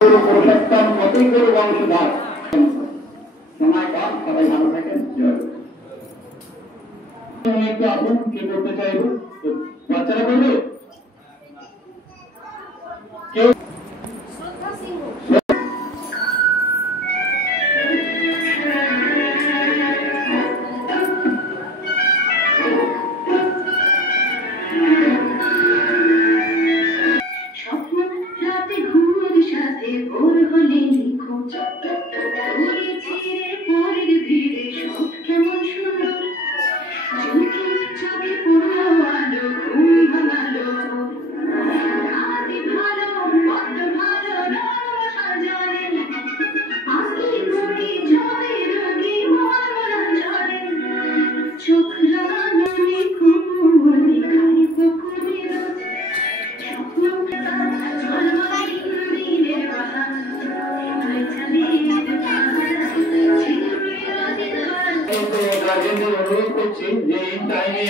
পুরুষোত্তম অতিগুরু বংশধর সময় কম, সবাই ভালো থাকেন। একটু আসুন, কি করতে চাইব বাচ্চারা বলবে কেউ অনুরোধ করছি যে এই টাইমে